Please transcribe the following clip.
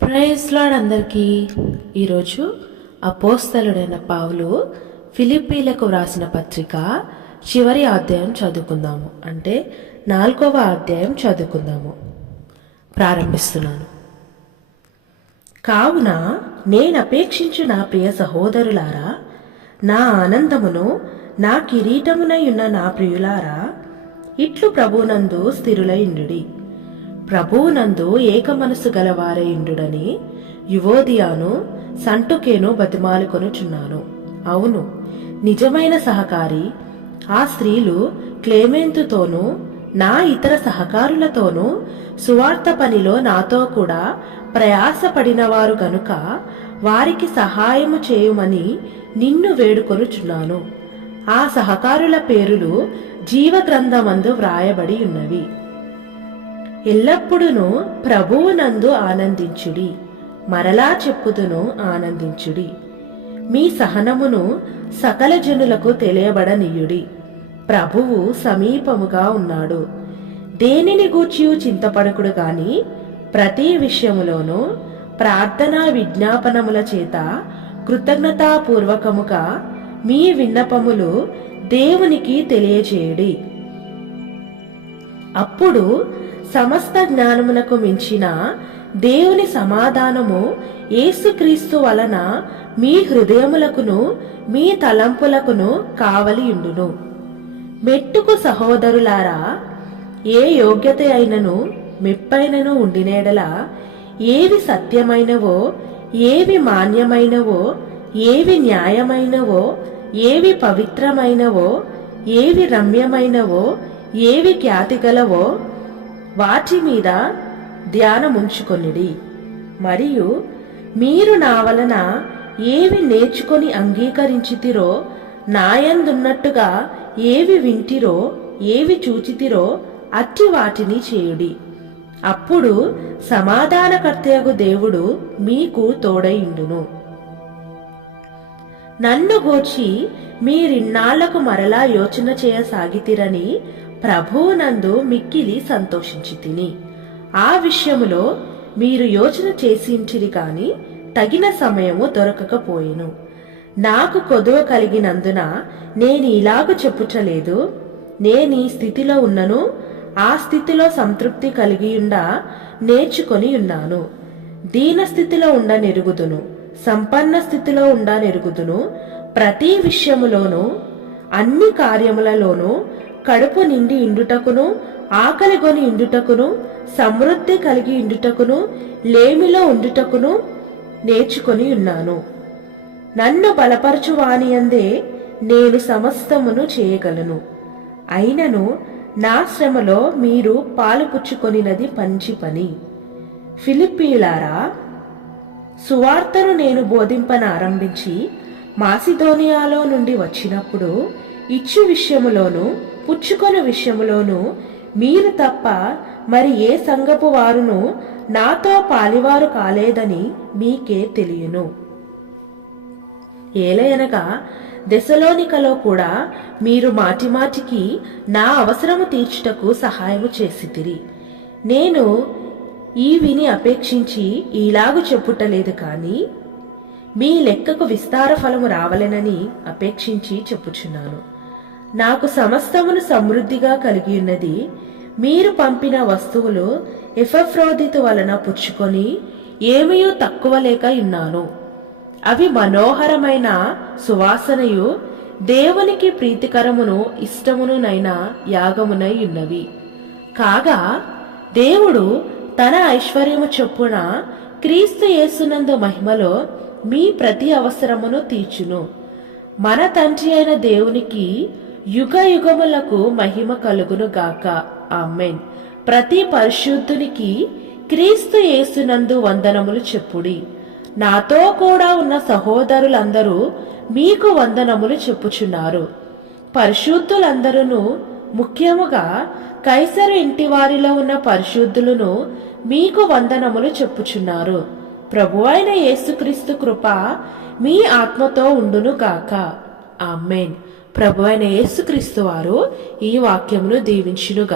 Praise lord అందరికీ. ఈరోజు అపోస్తలుడైన పౌలు ఫిలిప్పీలకు వ్రాసిన పత్రిక చివరి అధ్యాయం చదువుకుందాము. అంటే 4వ అధ్యాయం చదువుకుందాము. ప్రారంభిస్తున్నాను. కావున నేనపేక్షించు నా ప్రియ సహోదరులారా, నా ఆనందమును నా కిరీటమునై ఉన్న నా ప్రియులారా, ఇట్లు ప్రభువునందు స్థిరులైండుడి. ప్రభువునందు ఏక మనసు గలవారైండుడని యువోదియాను సంటుకేను బతిమాలుకొనుచున్నాను. అవును, నిజమైన సహకారి ఆ స్త్రీలు క్లేమెంతుతోనూ నా ఇతర సహకారులతోనూ సువార్త పనిలో నాతో కూడా ప్రయాసపడినవారు గనుక వారికి సహాయము చేయుమని నిన్ను వేడుకొనుచున్నాను. ఆ సహకారుల పేరులు జీవగ్రంథమందు వ్రాయబడి ఉన్నవి. ఎల్లప్పుడూ ప్రభువునందు ఆనందించుడి. మరలా చెప్పుదును, ఆనందించుడి. మీ సహనమును సకల జనులకు తెలియబడనీయుడి. ప్రభువు సమీపముగా ఉన్నాడు. దేనిని గూర్చి చింతపడకుడు గాని ప్రతి విషయములోనూ ప్రార్థనా విజ్ఞాపనముల చేత కృతజ్ఞతాపూర్వకముగా మీ విన్నపములు దేవునికి తెలియజేయుడి. అప్పుడు సమస్త జ్ఞానమునకు మించిన దేవుని సమాధానము యేసుక్రీస్తు వలన మీ హృదయములకును మీ తలంపులకును కావలియుండును. మెట్టుకు సహోదరులారా, ఏ యోగ్యత అయినను మెప్పైనను ఉండినేడల, ఏవి సత్యమైనవో, ఏవి మాన్యమైనవో, ఏవి న్యాయమైనవో, ఏవి పవిత్రమైనవో, ఏవి రమ్యమైనవో, ఏవి ఖ్యాతిగలవో వాటి మీద ధ్యానముంచుకొనిడి. మరియు మీరు నా వలన ఏవి నేర్చుకొని అంగీకరించితిరో, నాయందున్నట్టుగా ఏవి వింటిరో, ఏవి చూచితిరో అట్టి వాటిని చేయుడి. అప్పుడు సమాధానకర్తయగు దేవుడు మీకు తోడైండును. నన్ను గూర్చి మీరిన్నాళ్లకు మరలా యోచన చేయసాగితిరని ప్రభువునందు మిక్కిలి సంతోషించి తిని. ఆ విషయములో మీరు యోచన చేసింటిరి కాని తగిన సమయము దొరకకపోయెను. నాకు కొదువ కలిగినందున నేను ఇలాగ చెప్పుటలేదు. నేనీ స్థితిలో ఉన్నను, ఆ స్థితిలో సంతృప్తి కలిగియుండా నేర్చుకొని ఉన్నాను. దీన స్థితిలో ఉండనెరుగుదును, సంపన్న స్థితిలో ఉండనెరుగుదును. ప్రతి విషయములోనూ అన్ని కార్యములలోనూ కడుపు నిండి ఇండుటకును, ఆకలిగొని ఇండుటకును, సమృద్ధి కలిగి ఇండుటకును, లేమిలో ఉండుటకును నేర్చుకొని ఉన్నాను. నన్ను బలపరచువానియందే నేను సమస్తమును చేయగలను. అయినను నా శ్రమలో మీరు పాలుపుచ్చుకొనినది పంచి పని. ఫిలిప్పీయులారా, సువార్తను నేను బోధింపనారంభించి మాసిదోనియాలో నుండి వచ్చినప్పుడు ఇచ్చు విషయములోను పుచ్చుకొన విషయములోను మీరు తప్ప మరి ఏ సంఘపు వారును నాతో పాలివారు కాలేదని మీకే తెలియను. ఏలయనగా దెసలోనికలో కూడా మీరు మాటిమాటికి నా అవసరము తీర్చుటకు సహాయము చేసితిరి. నేను ఈ విని అపేక్షించి ఇలాగు చెప్పుటలేదు కాని మీ లెక్కకు విస్తార ఫలము రావలెనని అపేక్షించి చెప్పుచున్నాను. నాకు సమస్తమును సమృద్ధిగా కలిగి ఉన్నది. మీరు పంపిన వస్తువులు ఎపఫ్రోదితు వలన పుచ్చుకొని ఏమయూ తక్కువ లేక ఉన్నాను. అవి మనోహరమైన సువాసనయు దేవునికి ప్రీతికరమును ఇష్టమునునైన యాగమునై ఉన్నవి. కాగా దేవుడు తన ఐశ్వర్యము చొప్పున క్రీస్తు యేసునందు మహిమలో మీ ప్రతి అవసరమును తీర్చును. మన తండ్రి అయిన దేవునికి యుగ యుగములకు మహిమ కలుగును గాక. ఆమేన్. ప్రతి పరిశుద్ధునికి క్రీస్తు యేసునందు వందనములు చెప్పుడి. నాతో కూడా ఉన్న సహోదరులందరూ మీకు వందనములు చెప్పుచున్నారు. పరిశుద్ధులందరూ, ముఖ్యముగా కైసరు ఇంటి వారిలో ఉన్న పరిశుద్ధులను మీకు వందనములు చెప్పుచున్నారు. ప్రభువైన యేసుక్రీస్తు కృప మీ ఆత్మతో ఉండును గాక. ఆమేన్. ప్రభువైన యేసుక్రీస్తు వారు ఈ వాక్యమును దీవించును గాక.